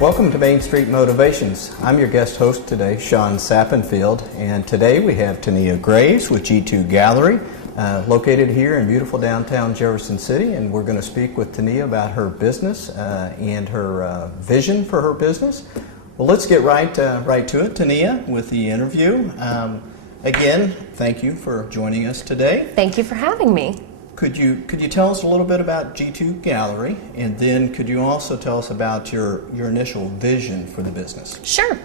Welcome to Main Street Motivations. I'm your guest host today, Sean Sappenfield, and today we have TaNeá Graves with G2 Gallery, located here in beautiful downtown Jefferson City, and we're going to speak with TaNeá about her business and her vision for her business. Well, let's get right to it, TaNeá, with the interview. Again, thank you for joining us today. Thank you for having me. Could you tell us a little bit about G2 Gallery, and then could you also tell us about your initial vision for the business? Sure.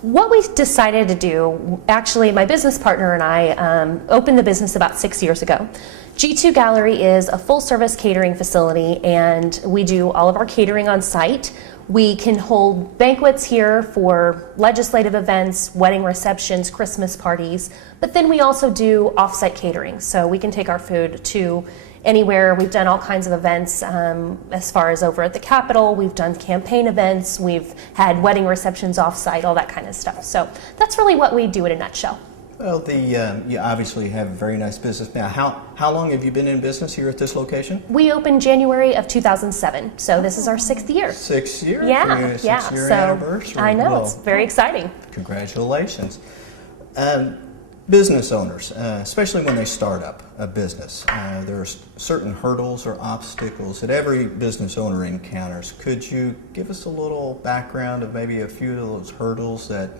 What we decided to do, actually my business partner and I opened the business about 6 years ago. G2 Gallery is a full-service catering facility, and we do all of our catering on site. We can hold banquets here for legislative events, wedding receptions, Christmas parties, but then we also do off-site catering. So we can take our food to anywhere. We've done all kinds of events as far as over at the Capitol. We've done campaign events. We've had wedding receptions off-site, all that kind of stuff. So that's really what we do in a nutshell. Well, you obviously have a very nice business now. How long have you been in business here at this location? We opened January of 2007, so this is our 6th year. 6 years? Yeah, yeah. 6 year so anniversary. I know, well, it's very exciting. Congratulations. Business owners, especially when they start up a business, there are certain hurdles or obstacles that every business owner encounters. Could you give us a little background of maybe a few of those hurdles that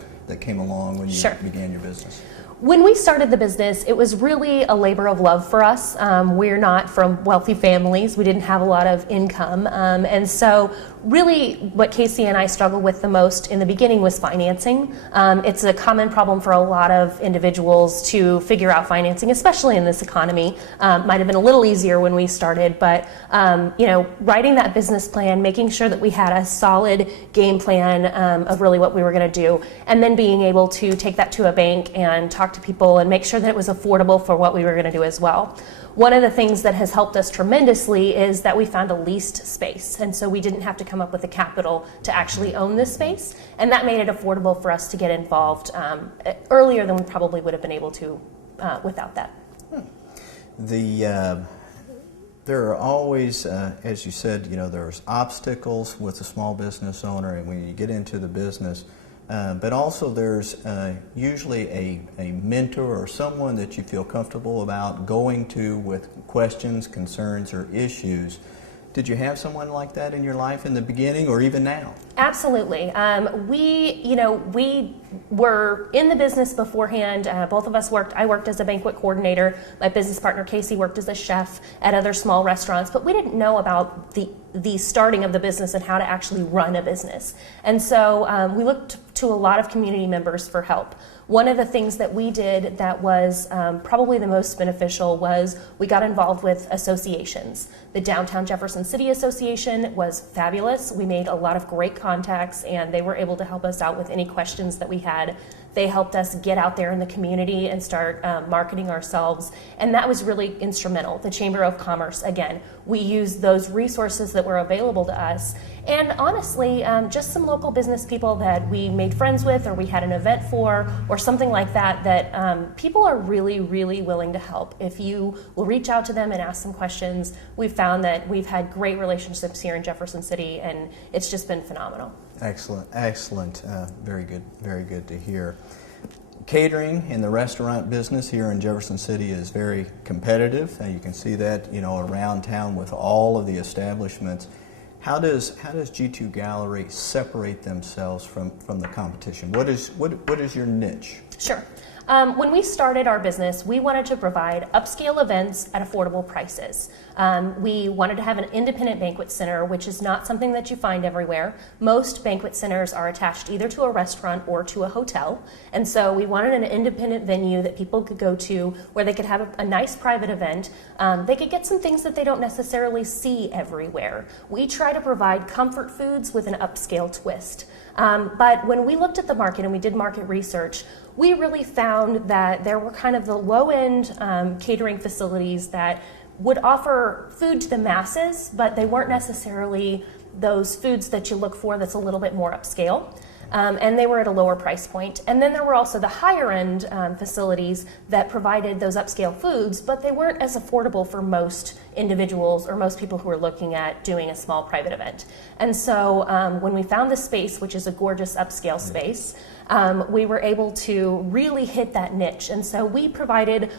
came along when you began your business? When we started the business, it was really a labor of love for us. We're not from wealthy families. We didn't have a lot of income. And so really what Casey and I struggled with the most in the beginning was financing. It's a common problem for a lot of individuals to figure out financing, especially in this economy. Might have been a little easier when we started, but writing that business plan, making sure that we had a solid game plan of really what we were going to do, and then being able to take that to a bank and talk to people and make sure that it was affordable for what we were going to do as well. One of the things that has helped us tremendously is that we found a leased space, and so we didn't have to come up with the capital to actually own this space, and that made it affordable for us to get involved earlier than we probably would have been able to without that. There are always, as you said, there's obstacles with a small business owner, and when you get into the business, but also there's usually a mentor or someone that you feel comfortable about going to with questions, concerns, or issues. Did you have someone like that in your life in the beginning or even now? Absolutely. We were in the business beforehand. Both of us worked. I worked as a banquet coordinator. My business partner Casey worked as a chef at other small restaurants, but we didn't know about the starting of the business and how to actually run a business. And so we looked to a lot of community members for help. One of the things that we did that was probably the most beneficial was we got involved with associations. The Downtown Jefferson City Association was fabulous. We made a lot of great contacts, and they were able to help us out with any questions that we had. They helped us get out there in the community and start marketing ourselves, and that was really instrumental. The Chamber of Commerce, again, we used those resources that were available to us, and honestly, just some local business people that we made friends with or we had an event for or something like that, that people are really, really willing to help. If you will reach out to them and ask some questions, we've found that we've had great relationships here in Jefferson City, and it's just been phenomenal. Excellent, excellent. Very good to hear. Catering in the restaurant business here in Jefferson City is very competitive, and you can see that around town with all of the establishments. How does G2 Gallery separate themselves from the competition? What is your niche? Sure. When we started our business, we wanted to provide upscale events at affordable prices. We wanted to have an independent banquet center, which is not something that you find everywhere. Most banquet centers are attached either to a restaurant or to a hotel. And so we wanted an independent venue that people could go to where they could have a nice private event. They could get some things that they don't necessarily see everywhere. We try to provide comfort foods with an upscale twist. But when we looked at the market and we did market research, we really found that there were kind of the low-end catering facilities that would offer food to the masses, but they weren't necessarily those foods that you look for that's a little bit more upscale. And they were at a lower price point. And then there were also the higher end facilities that provided those upscale foods, but they weren't as affordable for most individuals or most people who are looking at doing a small private event. And so when we found this space, which is a gorgeous upscale space, we were able to really hit that niche. And so we provided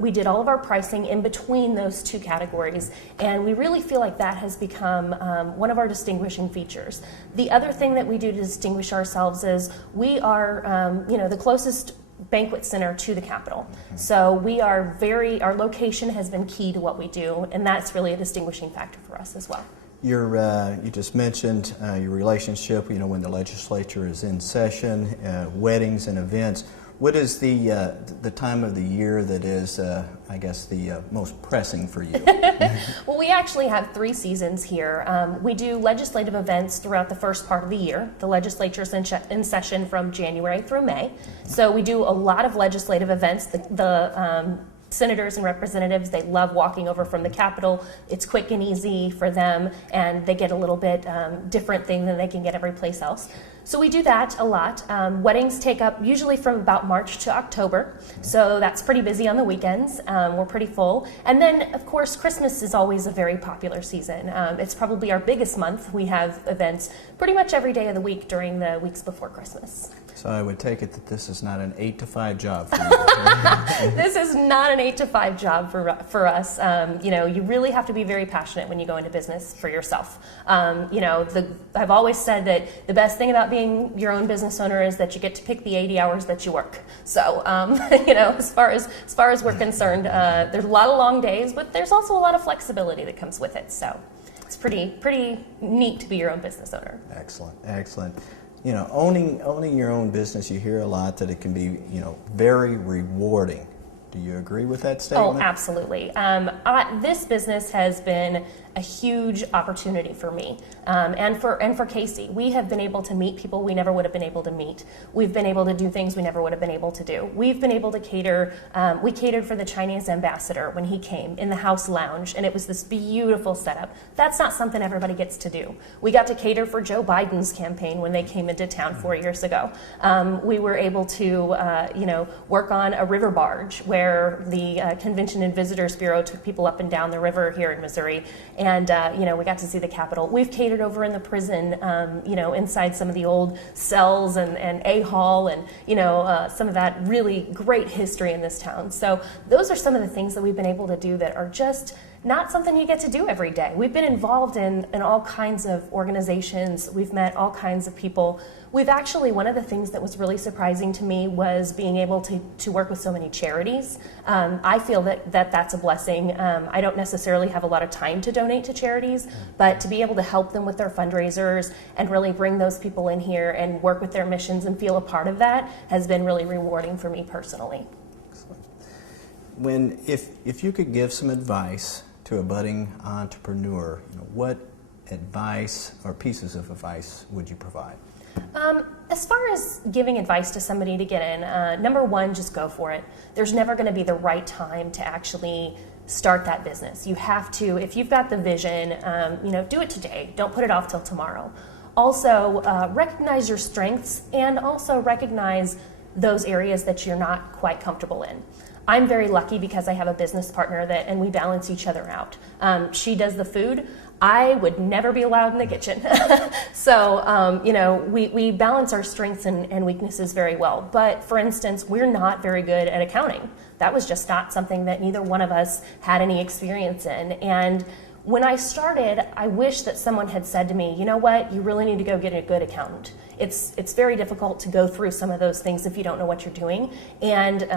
we did all of our pricing in between those two categories. And we really feel like that has become one of our distinguishing features. The other thing that we do to distinguish ourselves is we are, the closest banquet center to the Capitol. So we are our location has been key to what we do, and that's really a distinguishing factor for us as well. You just mentioned your relationship, when the legislature is in session, weddings and events. What is the time of the year that is, I guess, the most pressing for you? Well, we actually have 3 seasons here. We do legislative events throughout the first part of the year. The legislature is in session from January through May. So we do a lot of legislative events. The senators and representatives, they love walking over from the Capitol. It's quick and easy for them, and they get a little bit different thing than they can get every place else. So we do that a lot. Weddings take up usually from about March to October, so that's pretty busy on the weekends. We're pretty full. And then, of course, Christmas is always a very popular season. It's probably our biggest month. We have events pretty much every day of the week during the weeks before Christmas. So I would take it that this is not an 8 to 5 job for you. This is not an 8 to 5 job for us. You really have to be very passionate when you go into business for yourself. I've always said that the best thing about being your own business owner is that you get to pick the 80 hours that you work. So, as far as we're concerned, there's a lot of long days, but there's also a lot of flexibility that comes with it. So, it's pretty neat to be your own business owner. Excellent. Owning your own business, you hear a lot that it can be, very rewarding. Do you agree with that statement? Oh, absolutely. This business has been a huge opportunity for me and for Casey. We have been able to meet people we never would have been able to meet. We've been able to do things we never would have been able to do. We've been able to cater. We catered for the Chinese ambassador when he came in the house lounge, and it was this beautiful setup. That's not something everybody gets to do. We got to cater for Joe Biden's campaign when they came into town 4 years ago. We were able to, work on a river barge where the Convention and Visitors Bureau took people up and down the river here in Missouri. And, we got to see the Capitol. We've catered over in the prison, inside some of the old cells and A Hall and, some of that really great history in this town. So those are some of the things that we've been able to do that are just not something you get to do every day. We've been involved in all kinds of organizations. We've met all kinds of people. We've actually, one of the things that was really surprising to me was being able to work with so many charities. I feel that's a blessing. I don't necessarily have a lot of time to donate to charities, but to be able to help them with their fundraisers and really bring those people in here and work with their missions and feel a part of that has been really rewarding for me personally. If you could give some advice to a budding entrepreneur, what advice or pieces of advice would you provide? As far as giving advice to somebody to get in, number one, just go for it. There's never going to be the right time to actually start that business. You have to, if you've got the vision, do it today. Don't put it off till tomorrow. Also, recognize your strengths and also recognize those areas that you're not quite comfortable in. I'm very lucky because I have a business partner and we balance each other out. She does the food. I would never be allowed in the kitchen. So, we balance our strengths and weaknesses very well. But for instance, we're not very good at accounting. That was just not something that neither one of us had any experience in. And when I started, I wish that someone had said to me, you know what, you really need to go get a good accountant. It's very difficult to go through some of those things if you don't know what you're doing. And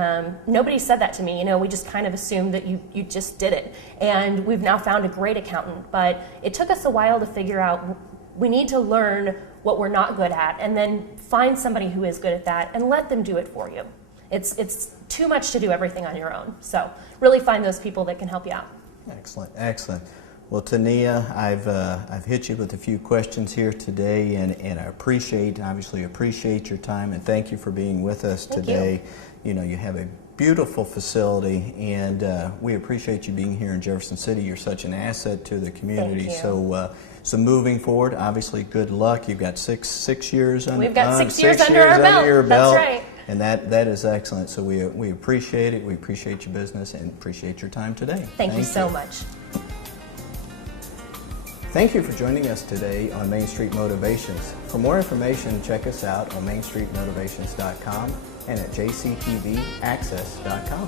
nobody said that to me. We just kind of assumed that you just did it. And we've now found a great accountant. But it took us a while to figure out we need to learn what we're not good at and then find somebody who is good at that and let them do it for you. It's too much to do everything on your own. So really find those people that can help you out. Excellent. Well, TaNeá, I've hit you with a few questions here today, and I obviously appreciate your time, and thank you for being with us today. You have a beautiful facility, and we appreciate you being here in Jefferson City. You're such an asset to the community. Thank you. So moving forward, obviously, good luck. You've got six years under. We've got 6 years under our belt. That's right. And that is excellent. So we appreciate it. We appreciate your business and appreciate your time today. Thank you so much. Thank you for joining us today on Main Street Motivations. For more information, check us out on MainStreetMotivations.com and at jctvaccess.com.